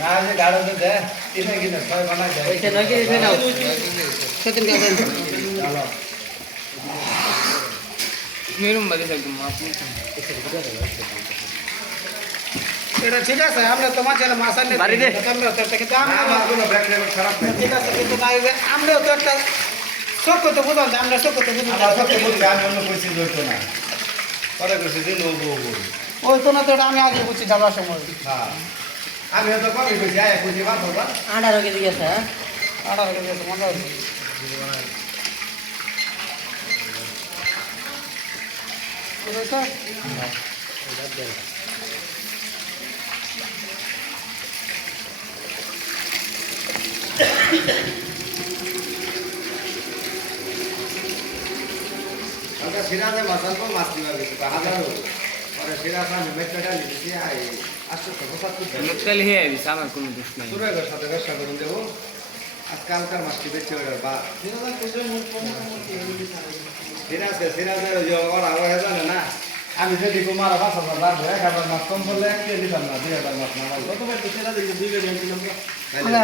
না যে গাড়ো দে তিন কিনে ছয় বানাই দেয় ওইটা নয় কেজি নাও কত টাকা চলো মেরুম বাজে একদম আপনি এটা ঠিক আছে আমরা তোমার ছেলে মাছ আনলে বাড়ি দে। আমরা তো একটা দাম না আমার কোনো ব্যাগ লেবার খারাপ নাই ঠিক আছে কিন্তু না আমরাও তো একটা চোখ করতে বুঝলাম যে আমরা চোখ করতে বুঝলাম আমার সত্যি বলতে আমি অন্য পরিস্থিতি ধরতো না পরে করছি দিন ও বউ বউ ওই তো না তো এটা আমি আগে বুঝছি যাবার সময় হ্যাঁ আমি হয়তো কমই কইছি আয় কইছি বাদ হবে 18 কেজি গেছে হ্যাঁ 18 কেজি আছে মনে হয় বুঝেছো আমরা সিরাজে মাসাল কো মাছ দিবা গেছি হাজারো পরে সিরাজ আমি মেটটা লিখছি আই 875 লোকাল হে আইছে আমার কোনো দোষ নাই সুরেগের সাথে ব্যবসা করুন দেবো আজকালকার মাছটি বেচে ওটার বা সিরাজের ওরা ওরা জানে না আমি যদি কুমার 5,000 লাগবে 1,000 মাছ কম করলে কে নিতাম না 2,000 মাছ না লাগবে আমরা